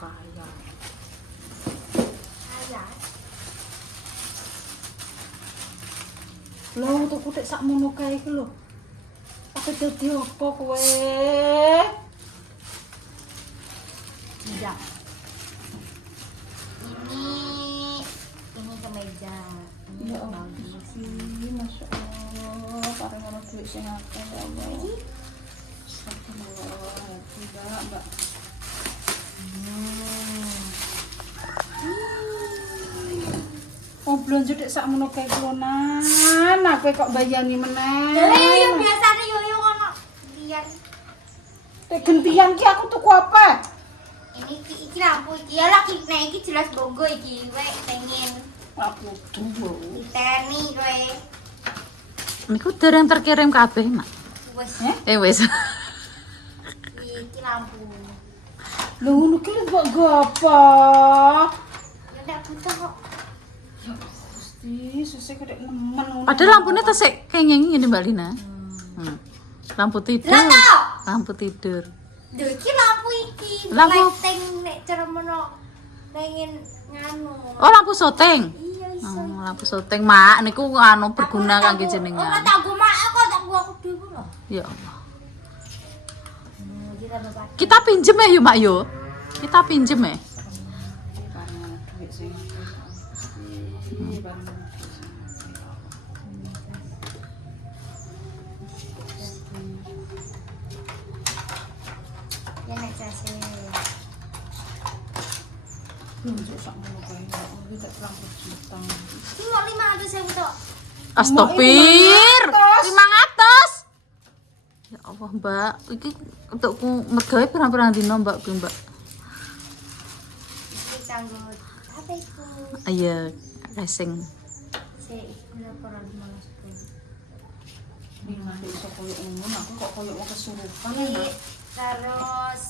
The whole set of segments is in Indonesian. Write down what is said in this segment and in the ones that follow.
kaya. Kaya. Lho tuku tek sakmono kae iki lho. Apa dadi apa kowe? Tidak. Ini kemeja. Ini Ya Allah, bagus. Masya Allah, pareng ono duit sing akeh ya Allah. Astagfirullah, Mbak. Oh, belanja dek sakmono kae klonan. Apa kok bayani meneh? Yo biasane yo ono liar. Dek gentian ki aku tuku apa? Iki lampu iki ya lagi nek iki jelas bonggo iki kowe pengen Aku tuh. diteni kowe. Niku dereng terkirim kabeh, Mak. Wes Wis. iki lampu. Lho ngono ki kok apa? Ya ndak butuh kok. Ya Gusti, susah kok dek nemen ngono. Padahal lampunya tesik kenging ngene Mbak Lina. Lampu tidur. Lah toh. Lampu tidur. Lho iki lampu iki. Lampu. Lighting nek cara mono pengen nganu. Oh, lampu syuting. Iya iso. Oh, lampu syuting, Mak. Niku anu berguna kangge Ora jenengan. tak go mak kok tak go aku dhewe lho. Ya Allah. Kita bapak. Kita pinjem ya, yuk, Mak yo. Kita pinjem ya. Pareng duit sing akeh. Pareng. Ya nek jase. Belanja sakmono kae ya Allah, iki tak 30 juta. Iki mau 500.000 tok. Astagfir. 500. Ya Allah, Mbak. Iki untukku mergawe pirang-pirang dino, Mbak, kuwi, Mbak. Iki kanggo apa iku? Ayo, racing. Sik berapa ora 15. Ini nanti iso koyo ngono, aku kok koyo wong kesurupan Iki ya. terus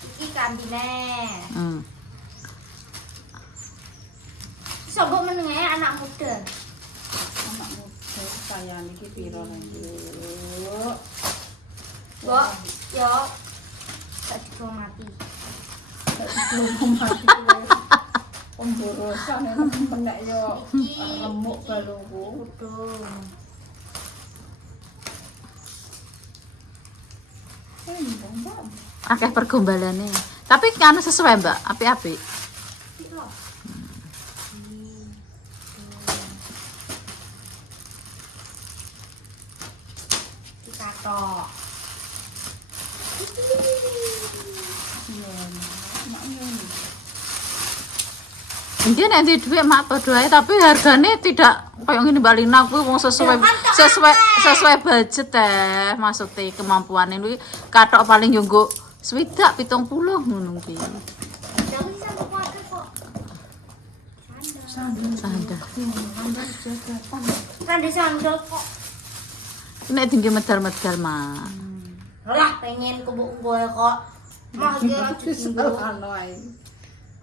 iki kambine. Sombok menenge anak muda. Anak muda sayang iki piro nang yuk. Mbok, yo tak diplomati. Pemborosan menek yo remuk balungku. Kudu. Akeh pergombalane. Tapi kan sesuai, Mbak. Apik-apik. Piro? Dikatok. Mungkin nanti duit mak padha ae tapi harganya tidak kayak ngene Mbak Lina kuwi wong sesuai budget teh maksudnya kemampuan ini katok paling yo nggo 70 ngono kuwi. Jangan sampe kuwatir kok. Sandal. Rande sandal kok. Nek tinggi medal-medal mak. Lah pengen kebuk-kebuk kok. Mah iki ora ditinggal. Ano ae.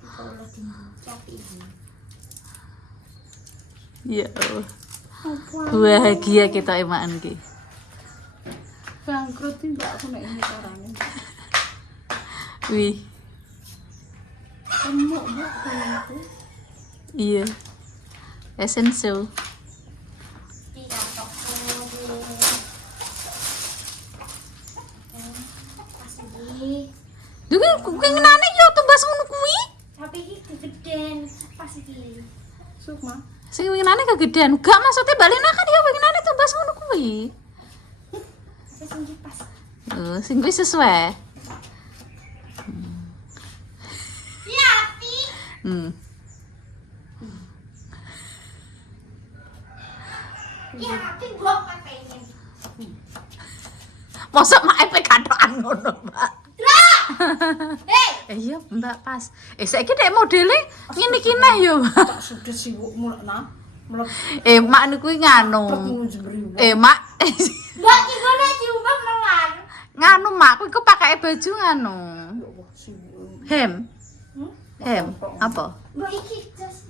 Kalau lagi capek ini. Ya Allah. Bahagia kita emaan ki. Bangkrut iki Mbak aku nek ini carane. Wih, Remuk Mbak balungku. iya. Essential. Dikatok. Pas iki. Duh kuwi ngenane yo tumbas ngono kuwi. Tapi iki gegeden pas iki. Sukma. Sing winginane kegedean. Gak maksudnya Mbak Lina kan yo winginane tumbas ngono kuwi. Wis iki pas. Oh, sing kuwi sesuai. Ya, Ati. Ya, Ati mbok pengen. Mosok mak epe katokan ngono, Mbak. Lah. Iya, Mbak pas. Saiki nek modele ngene iki neh yo. Tak sudah sibuk mulekna. Mak niku nganu. Mak Mbak iki ngono diumbah melan. nganu mak kuwi ku pakai baju nganu. Ya Allah sibuk. Hem. Hem apa? Mbak iki jas.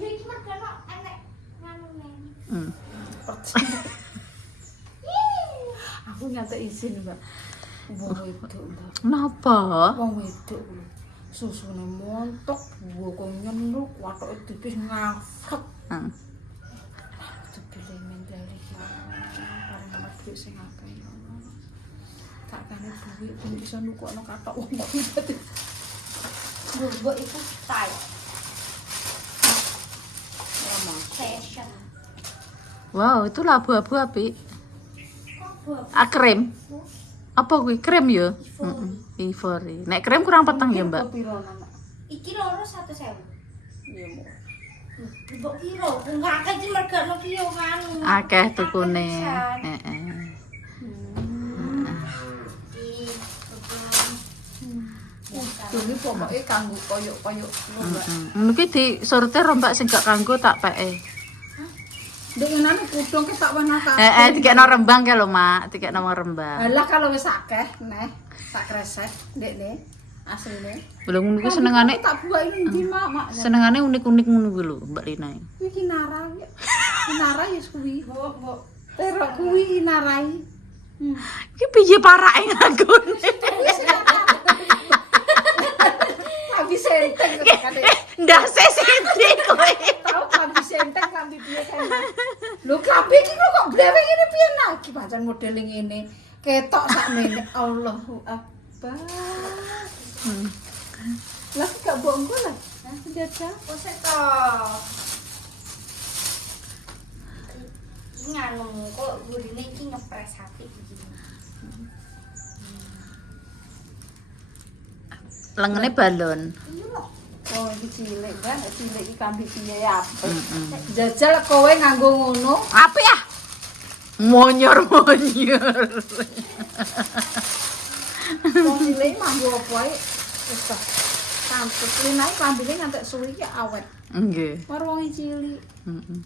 Ya iki mergano enek nganune. Aku nyata izin Mbak. Wong wedok, Mbak. Kenapa? Wong wedok lho. Susune montok, buah kok nyenuk, watoke tipis ngafek. Hmm. Jebule mendali iki. Bareng ana duit sing akeh. Tak kane duit ben iso nukokno katok wong kok iki. Mbok itu style Lama. fashion. Wow, itu labu-labu apik. Apa? Krem. Apa kuwi? Krem ya? Ivory. Nek krem kurang peteng ya, Mbak. Piro nang? Iki loro 1.000. Iya, Mbak. Mbok piro? Enggak akeh iki mergano ki yo kan. Akeh tukune. Heeh. Dene pokoke kanggo koyok-koyok lho, Mbak. Ngono ki disurute rombak sing gak kanggo tak peke. Ndek ngene kudung ki tak wenah kabeh. Dikekno rembang ke lho, Mak. Dikekno rembang. Lah kalau wis akeh neh tak kresek ndekne asline. Belum ngono ki senengane Tak buak ini ndi, Mak? senengane unik-unik ngono kuwi lho, Mbak Lina. Kuwi kinara. Kinara ya kuwi. Mbok. Terok kuwi kinarai. Iki piye parake ngangone? Abi senteng kate. Ndase sithik kowe. Tahu abi senteng kambi piye kan. Lho kambi iki kok blewe ngene piye nak? Iki pancen model ngene. Ketok sakmene Allahu Akbar. Lah gak bongko lah. Jajah. Wes to. Iki nganu kok gurine iki ngepres hati iki. Lengene balon. Oh, iki cilik kan, cilik iki kambi piye ya. Jajal kowe nganggo ngono. Apik ah. Monyor-monyor. Wong cilik nganggo apa ae wis to. Sampet linae kambine ngantek suwi iki awet. Nggih. Karo wong cilik. Heeh.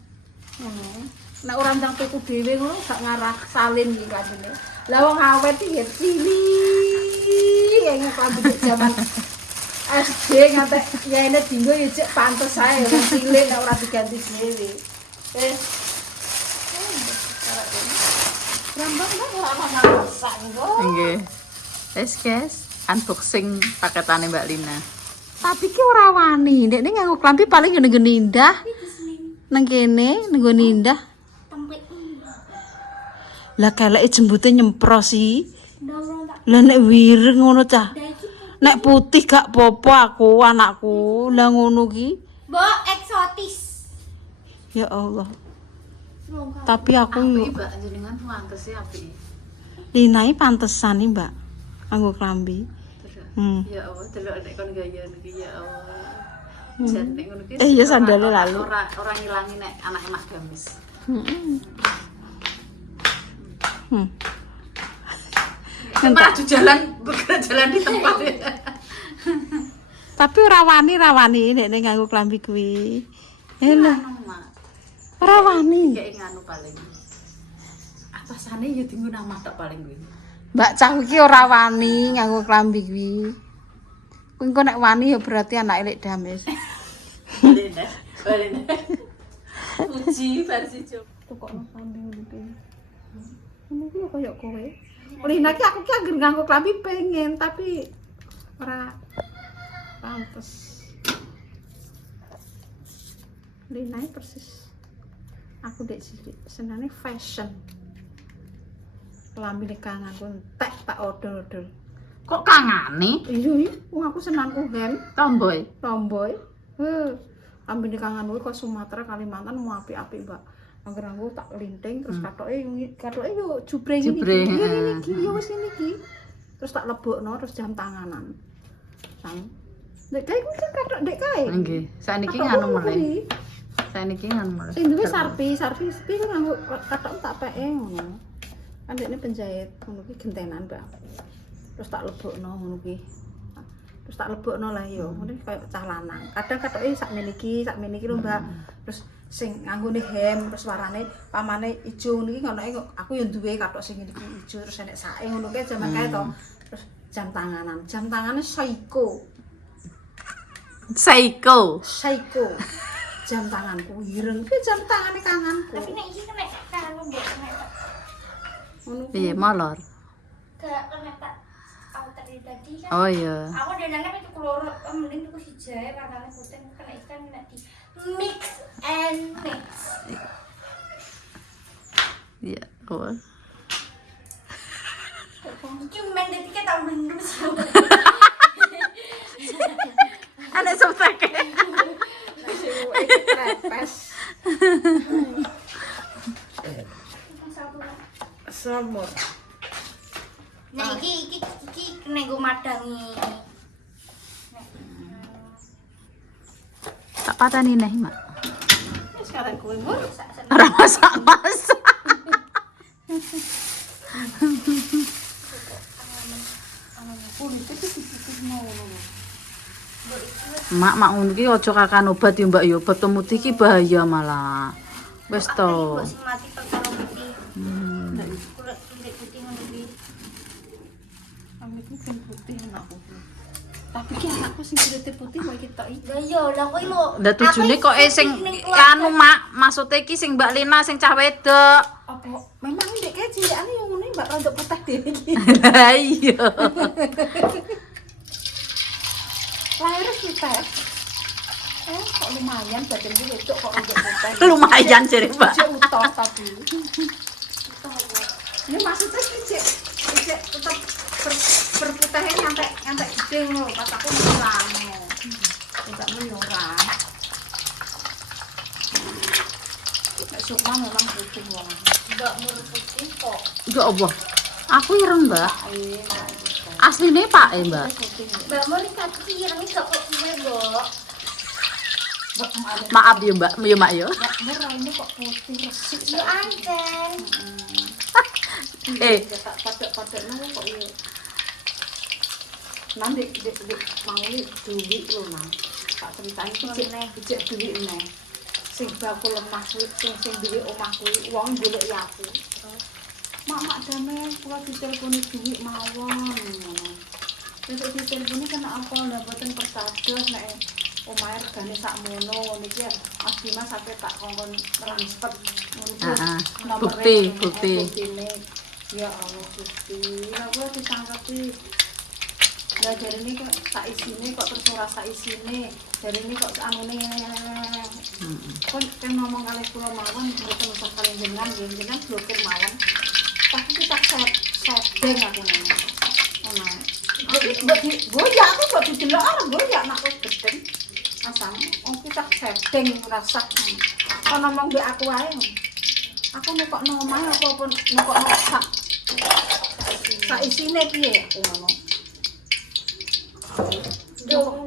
Ngono. Nek ora ndang tuku dhewe ngono gak ngarah salin iki kambine. Lah wong awet iki ya cilik. Yang kambine jaman SD ngantek yaene dinggo ya cek pantes ae wong cilik nek ora diganti dhewe. Rambang ora ana masak kok. Nggih. Wes guys, unboxing paketane Mbak Lina. Tapi ki ora wani, ndekne nganggo klambi paling ngene indah. Nang kene, nggo indah. Tempet. Lah keleke jembute nyempros sih. Ndawang tak Lah nek wireng ngono cah. iki. Nek putih gak popo aku, anakku. Lah ngono ki. Mbok eksotis. Ya Allah. Longkap. Tapi aku yo Mbak jenengan pantes ya apik. Linae pantesan nih, Mbak. Nganggo klambi. Ya Allah, delok nek kon gaya niki ya Allah. Jan nek ngono ki. Ya sandale lalu. Ora ngilangi nek anake Mak Gamis. Malah jalan jalan di tempat ya. Tapi ora wani nek nganggo klambi kuwi. Elah, ora wani. Kayak nganu paling. Atasane ya dienggo nang matok paling kuwi. Mbak cah iki ora wani nganggo klambi kuwi. Kuwi engko nek wani ya berarti anak elek dames. Balen. Puji versi Jog. Tukokno klambi iki. Ini ki koyo kowe. Lina ki aku ki anggere nganggo klambi pengen tapi ora pantes. Lina persis. Aku dek cilik senane fashion. Klambi kanganku entek tak odol-odol. Kok kangane? Iya, wong aku senang uhen, Tomboy. tomboy. Klambi kanganku kok Sumatera Kalimantan mau apik-apik, Mbak. Angger aku tak linting terus katoke yo jubre ngene Jubre, iki. Iya heeh. ngene iki, yo wis ngene iki. Terus tak lebokno terus jam tanganan. Sang. Nek kae kuwi kan katok ndek kae. Nggih. Saniki Katok nganu ngono mulai. kuwi. Saniki nganu mulai. Sing duwe sarpi ku nganggo katok tak peke ngono. Kan dekne penjahit ngono ki gentenan, Mbak. Terus tak lebokno ngono ki. Terus tak lebokno lah yo, ngono kaya cah lanang. Kadang katoke sakmene iki lho, Mbak. Terus sing nganggone hem terus warnane pamane ijo ngono iki ngonoke aku yo duwe katok sing iki ijo terus enek sae ngono ki jaman kae to. Terus jam tanganan. Jam tangane Seiko. Jam tanganku ireng ki jam tangane kanganku. Tapi nek iki kena karo mbok kena. Ngono Piye molor? Gak kena tak dari tadi kan. Oh iya. Aku dengannya itu keluar, mending tuku siji ae warnane putih karena ikan nek di mix and mix. Iya, oh. Cuman detiknya tak belum semua. Anak softek. Semur. Nah, iki kena gue madangi. Tak patani nih, Mak. Sekarang kowe mur. Ora masak-masak. Mak ngono iki aja kakan obat ya Mbak ya, obat temut iki bahaya malah. Wis to. Kok sing mati perkara putih. Kulit putih ngono iki. Amitku ping putih anakku. Tapi ki anakku sing kulit putih kok iki tok iki. Lah iya, lah kowe lho. Lah tujune kok sing anu Mak, maksude iki sing Mbak Lina sing cah wedok. Apa memang ndek kae cilikane yo ngene Mbak rada putih dhewe iki. Lah iya. Lahir kita. Kok lumayan badan gue wedok kok rada putih. Lumayan jare Mbak. Cek utuh tapi. Ini maksudnya sih cek tetap berputihnya nyampe gede loh. Kataku murah. Tidak murah. Sukma memang putih wong. Enggak murah putih kok. Ya Allah. Aku ireng, Mbak. Asline Pak Mbak. Mbak Mori kaki ireng gak kok suwe, Mbak. Maaf ya Mbak, ya Mak ya. Murah ini kok putih resik. Yo anjen. Tak padak-padak nang kok iya. Nanti mau ini duit lho nang. Tak ceritani cek duit neh. Sing bakul lemah kuwi sing duwe omah kuwi wong golek ya aku. Mak damai kula diteleponi duit mawon ngono. Sesuk diteleponi kena apa lha boten persados nek omahe regane sakmono niki Mas Dimas sampe tak kongkon transfer ngono. Bukti. Ya Allah Gusti, lha kok disangketi. Lah jarine kok sak isine kok terus ora sak isine. Jarine kok anune kon ngomong kali kula mawon mboten usah kali jenengan blokir mawon. Tapi kita setting aku ngono. Ono. Goyak aku kok didelok arep goyak nak kok gedeng. Asam, kita setting rasa. Kok ngomong mbek aku ae. Aku nek kok nomah apa sak isine piye aku ngomong.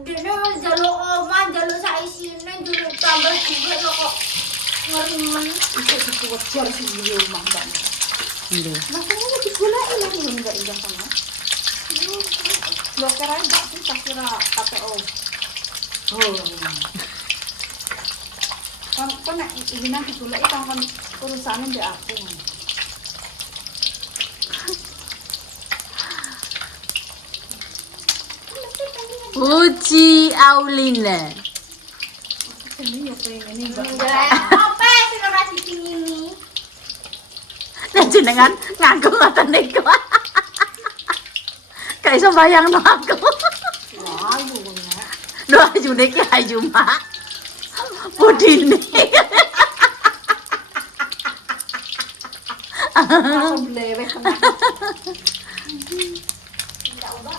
Dene jaluk omah, jaluk sak isine, jaluk tambah duit kok ngerimen. Iku dikejar sing di rumah kan. Nggih. Nah, kok digoleki lho enggak indah sama. Lo kira enggak sih tak kira KPO. Kan nek iki nang digoleki kan urusane mbek aku. Uci Aulina. Ini yo pengen ini Apa sing ora dipingini? Nek jenengan nganggo ngoten niku. Kayak iso bayangno aku. Wah, iku nek. Lho ayune iki ayu Mak. Budine. Aku bleweh tenan. Enggak ubah.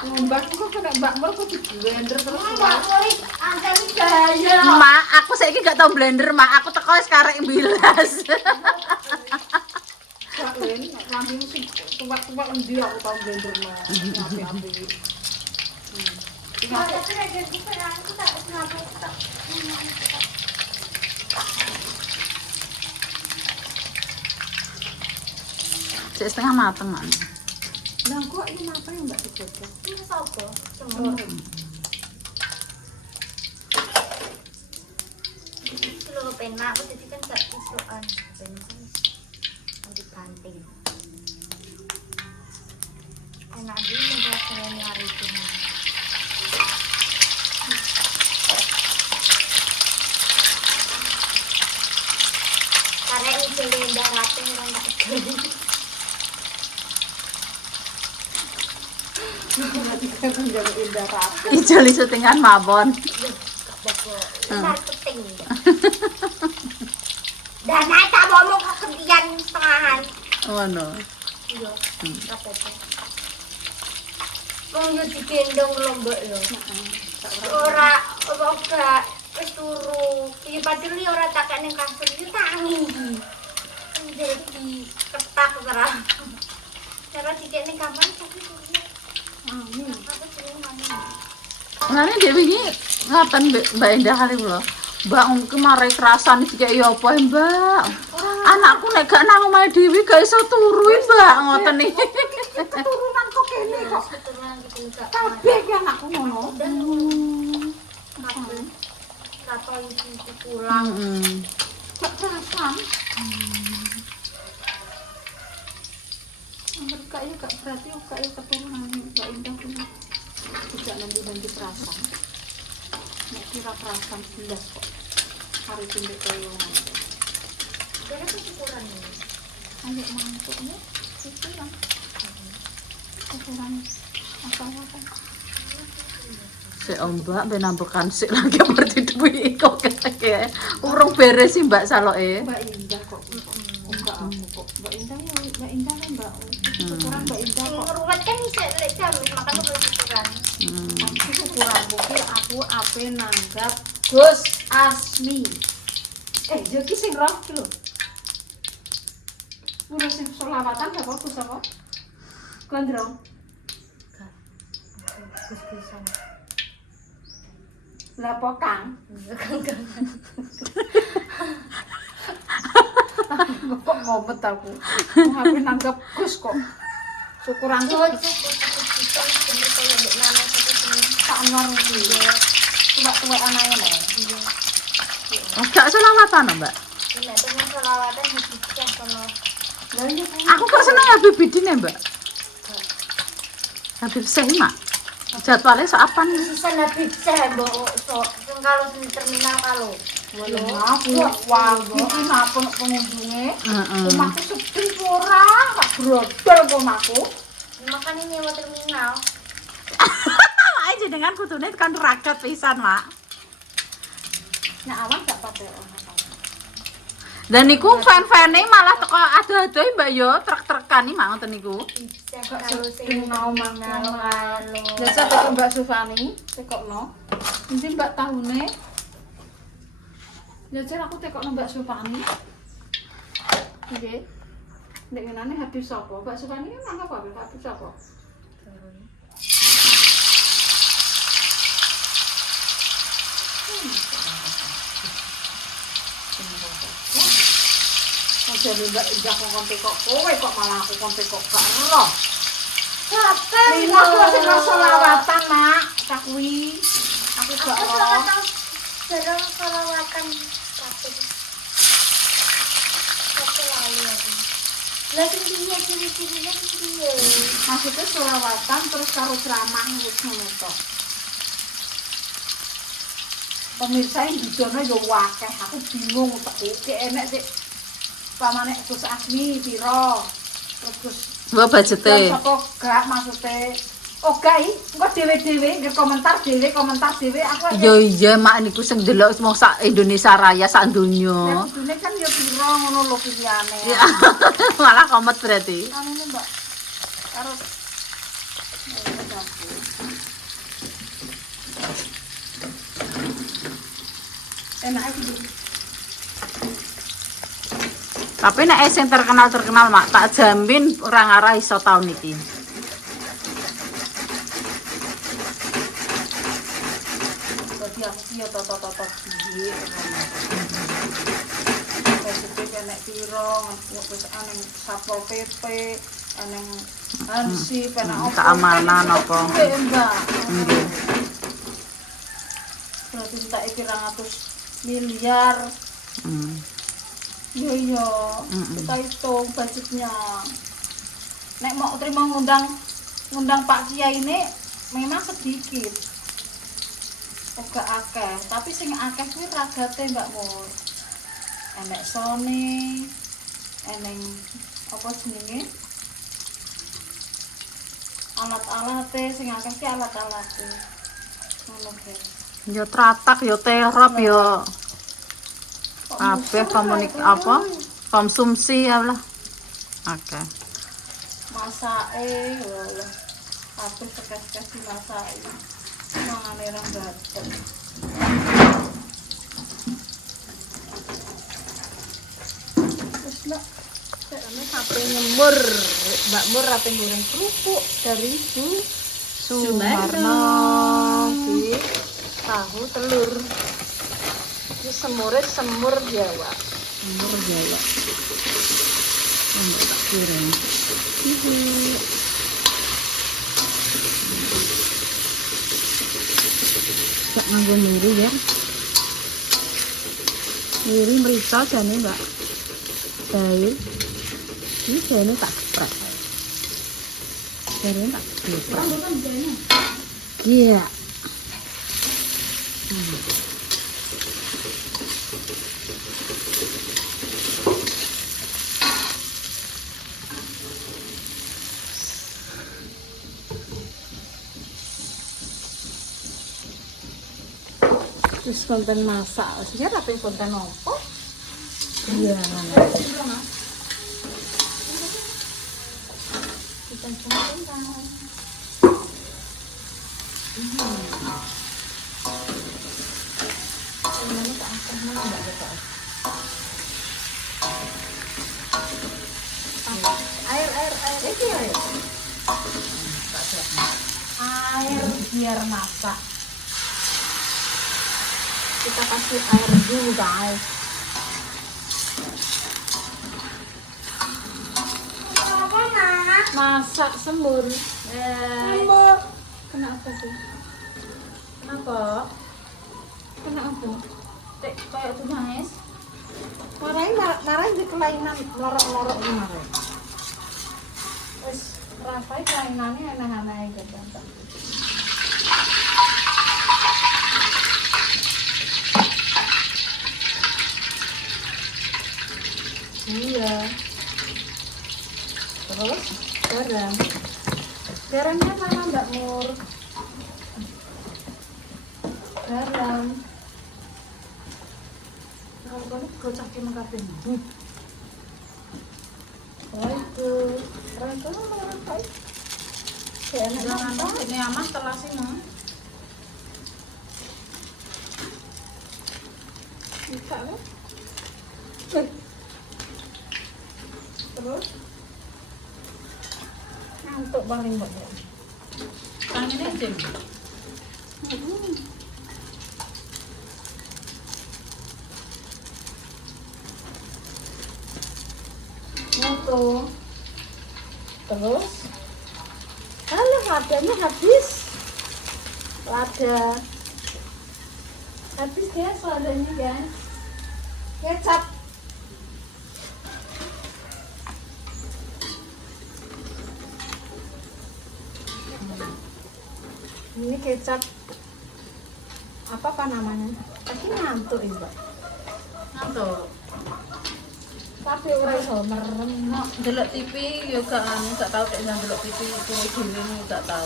Mbak kok kena Mbak Mor kok di-blender terus. Mbak Mori anjen gaya. Mak, aku saiki gak tau blender, Mak. Aku teko wis karek bilas. Kak Len, lambemu sing tuwak-tuwak endi aku tau blenderno. Api-api. Tapi ada di perangku tak kenapa tak. Setengah mateng, Mak. Nah, kok ini apa yang Mbak dicoba? Ini sapa? Semua. Kalau pena aku jadi kan gak isuan. Nanti banting. Enak juga menjelaskan hari ini. Karena ini lendah rapi orang tak gede. Menjadi indah rapi. Ijol syutingan mawon. Marketing. Dan naik tak mau kemudian setengahan. Ngono. Iya. Apa-apa. Wong yo digendong lombok yo. Ora wis turu. Iki padahal yo ora tak ning kasur iki tangi iki. Jadi ketak terus. Cara dikek ning kamar tapi turu. Apa jenenge mami? Ngene dhek wingi ngaten Mbak Endah kali kula. Mbak mungkin marai kerasan iki ya apa Mbak? Anakku nek gak nang omahe dhewe gak iso turu Mbak ngoten iki. Keturunan kok kene kok. Keturunan gitu enggak. Kabeh ki anakku ngono. Kato iki pulang. Gak kerasan. Mereka ya gak berarti kayak keturunan Mbak Indah punya. Tidak nanti perasaan. Nek kira perasaan 11 kok. Hari tindak kayu nanti. Kira kesyukuran ini. Ayo mantuknya itu kan. Keturunan apa-apa. Si Mbak ben nampukan sik lagi berarti duwi kok kaya urung beres sih Mbak saloke. Mbak Indah kok. Enggak aku kok. Mbak Indah ya Mbak Indah kan Mbak. Keturunan Mbak Indah kok. Ngeruwet kan bisa lek jam makanya kesyukuran. Syukuran mungkin aku ape nanggap Gus Asmi. Yo ki sing roh ki lho. Urus sing selawatan gak apa Gus apa? Gondrong. Gus-gusan. Lah apa Kang? Kok ngomet aku. Ape nanggap Gus kok. Syukuran Gus tak ngarung iki. Tuwek-tuwek anake lho. Gak selawatan Mbak. Nek temen selawatan bisa kono. Lah iya Aku kok seneng Habib Bidin ya Mbak. Habib Sehima. Jadwalnya seapan Bisa nabi cah mbok sing kalau di terminal kalau. aku wangi iki napa nek pengunjunge. Heeh. Omahku sepi ora, tak brodol kok omahku. Makanya nyewa terminal. Ae jenengan kudune kan raket pisan, Mak. Nek awan gak pada ono. Dan niku fan-fane malah teko ado-ado Mbak yo trek-trekan iki mak ngoten niku. Bisa Gak kalau sing mau mangan. ngalo. Biasa teko Mbak Sufani, tekokno. Endi Mbak tahune? Ya jar aku tekokno Mbak Sufani. Nggih. Nek ngene habis sapa? Mbak Sufani kan nang apa? Habis sapa? Jadi Mbak Indah kok tekok kowe kok malah aku kon tekok gak ero. Capek Lino aku sing selawatan, Nak. Tak kuwi. Aku gak Aku ero. jarang selawatan capek. Capek lalu aku. Lah sing piye ciri-cirinya sing piye? Maksudnya selawatan terus karo ceramah ngono tok. Pemirsa yang dijono yo akeh, aku bingung teku ki enek sik pamane Gus Asmi piro. Terus Gus Mbak budgete. sapa gak maksudnya oh gak engko dhewe-dhewe nggih komentar dhewe aku Yo iya mak niku sing delok wong sak Indonesia Raya sak donya. kudune kan yo piro ngono lho pilihane. Ya. Malah komet berarti. Anune Mbak karo enak iki. Tapi nek sing terkenal mak tak jamin ora ngarah iso taun iki. Dadi aku ki yo toto-toto iki. Wis enek piro wis aneng Satpol PP, aneng Hansi, penak keamanan apa. Mbak. Nggih. Berarti tak 200 miliar. Iya, kita hitung budgetnya. Nek mau terima ngundang Pak Kiai ini memang sedikit. Agak akeh, tapi sing akeh kuwi ragate Mbak Mur. Enek Sony, eneng apa jenenge? alat-alate sing akeh ki alat-alate. Ngono guys. Yo tratak, yo terop, yo kabeh konsumsi ya lah. Oke. Masake ya Allah. Kabeh sekes-sekes dimasaki. Mangane ra gatel. Terus nak ini HP nyemur. Mbak Mur apa goreng kerupuk dari Bu Sumarno. Oke. Tahu telur. Ini semur Jawa. Semur Jawa. Semur tak goreng. Tak nganggo miri ya. Miri merica jane Mbak. Baik. Ini jane tak geprek. Jane tak geprek. Iya. Terus konten masak, sejarah apa konten apa? Iya, air biar masak. Kita kasih air dulu guys. Apa nak? Masak semur. Semur. Kenapa sih? Kenapa? Kenapa? Tek kayak tuh nangis. Marahin di kelainan lorok-lorok kemarin. Wes rasai kelainannya enak-enak gitu. Iya. Terus garam. Garamnya mana Mbak Mur? Garam. Kalau kamu kocak cuma kabin. Oh itu. Rasa mana baik? Jangan ini aman telah sih mah. Bisa kan? Terus ngantuk paling banyak. Tangannya aja. Ngantuk. Terus kalau ladanya habis. Lada habis guys, ladanya guys. Kecap. Ini kecap apa namanya? Tapi ngantuk ya Mbak. Ngantuk. Tapi ora iso merem. Mau delok TV yo gak tau nek delok TV kuwi dhewe gak tau.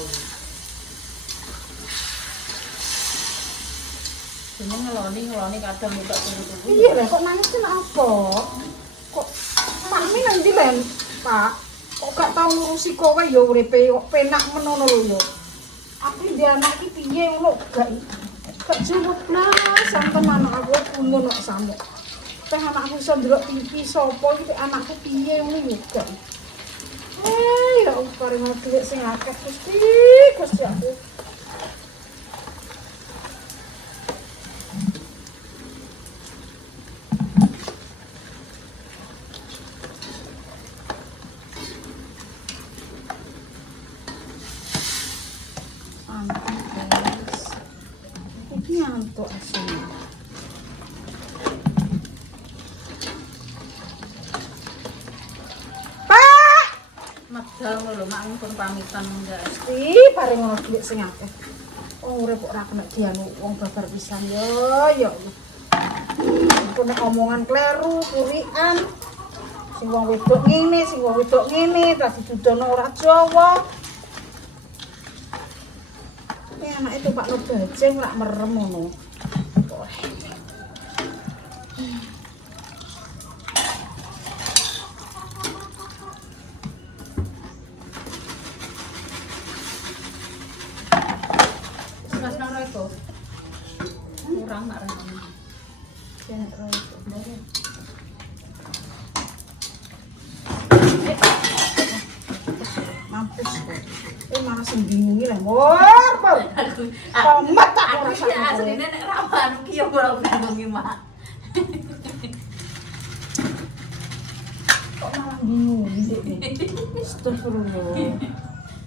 Jeneng ngeloni kadang buka turu-turu. Iya lah kok nangis kenapa? Kok mami nanti len, Pak. Kok gak tau ngurusi kowe ya uripe kok penak menono lho yo. Aku dia anak iki piye ngono gak jawab lah sampean anak aku ngono kok sampe. Teh anakku iso ndelok TV sapa iki anakku piye ngono yo gak. Ya paring dhuwit sing akeh Gusti aku. Ngantuk asli. Pak, Medal lho mak pun pamitan guys. paring ngono dhuwit sing akeh. Wong urip kok ora kena dianu wong babar pisan yo ya. Iku nek omongan kleru, purian. Sing wong wedok ngene, tadi dudono ora Jawa. anak itu Pak no bajing rak merem ngono. Mas nang itu. Kurang mak rasane. Jangan terlalu. Mampus kok. Malah sing bingungi lah. Wah, komat tak ora Aku ya asline nek rawan ki yo ora bingung mak. kok malah bingung ndek nih. Astagfirullah.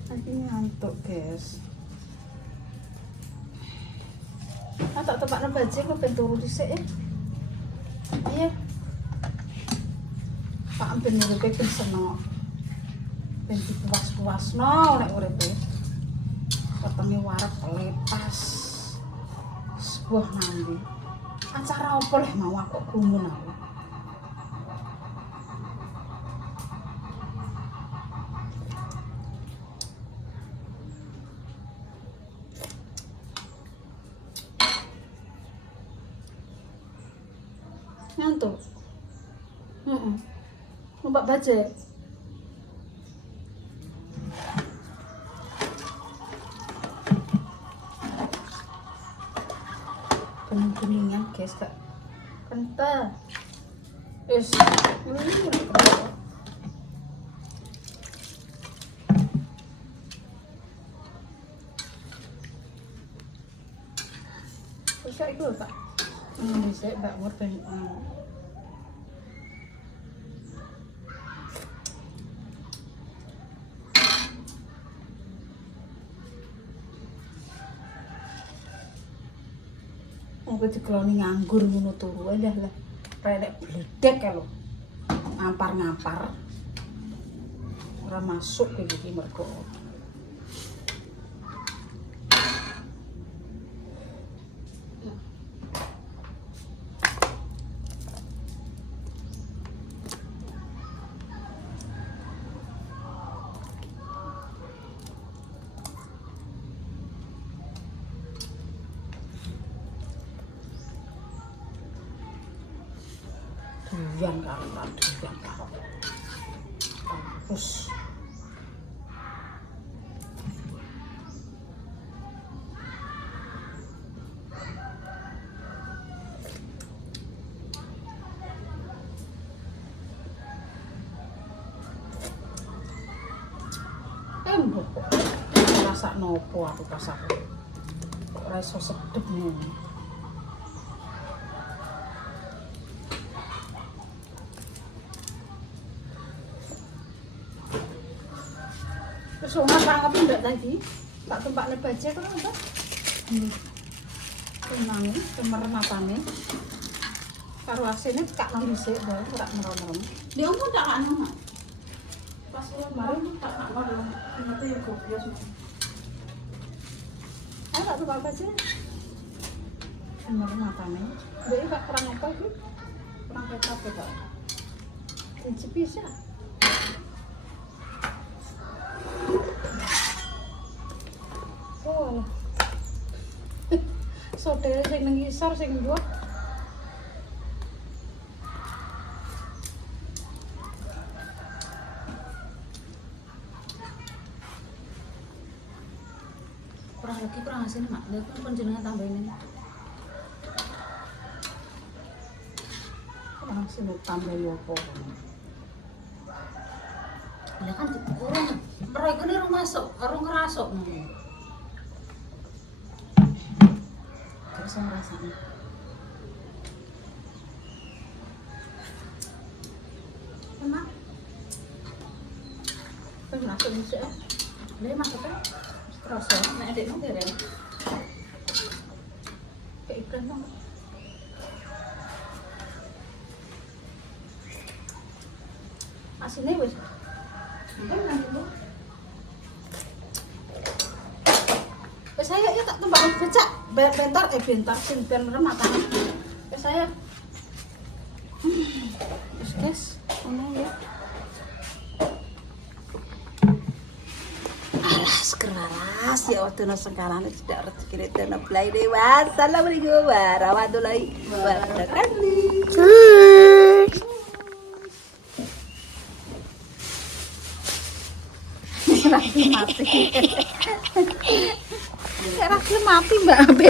Aku ngantuk, guys. Tak tepakno bajing kok ben turu dhisik ya. Iya. Pak ben uripe ben seneng. Ben dipuas-puasno nek uripe. Wetenge warep lepas. Sebuah nanti. Acara apa leh mau aku gumun aku. Ngantuk. Numpak bajek. Kuning-kuningan guys, Kak. Kental. Wis. Bisa itu, Pak. Bisa Mbak Mur ben Wong dikeloni nganggur ngono turu lah lah. Relek bledek ya lho. Ngampar-ngampar. Ora masuk kayak iki mergo. Duyan karo duyan karo. Terus mbok rasa nopo aku pas aku kok ora iso sedep ngono. Terus omah parang apa ndak tadi? Tak tempakne bajek kok apa? Tenangi, kemerem matane. Karo asine kak nang dhisik bae ora merem-merem. Dia omong tak anu mak. Pas kemarin tak nak merem, ternyata ya gobios. Ayo tak tempak bajek. Kemerem matane. Mbek kak kurang apa iki? Kurang kecap kok. Dicepi sih. Oh. Sodele sing nang ngisor sing dhuwur. Kurang lagi kurang asin mak. Lha pun jenengan tambahin ini. Langsung tambah opo. Lah kan urung mereka ini urung masuk, urung ngerasuk. Terus ngrasane. Enak. Terus masuk dhisik ya. Lha maksudnya kerasa nek adekmu dereng. Kayak ikan dong. Asinnya wis. Wes saya ya tak tembak becak. Bentar sing ben merem matane. Wes saya. Wes guys, ngono ya. keras ya waktu sekarang tidak rezeki itu nablay dewa. Assalamualaikum warahmatullahi wabarakatuh. Mati. Mati Mbak.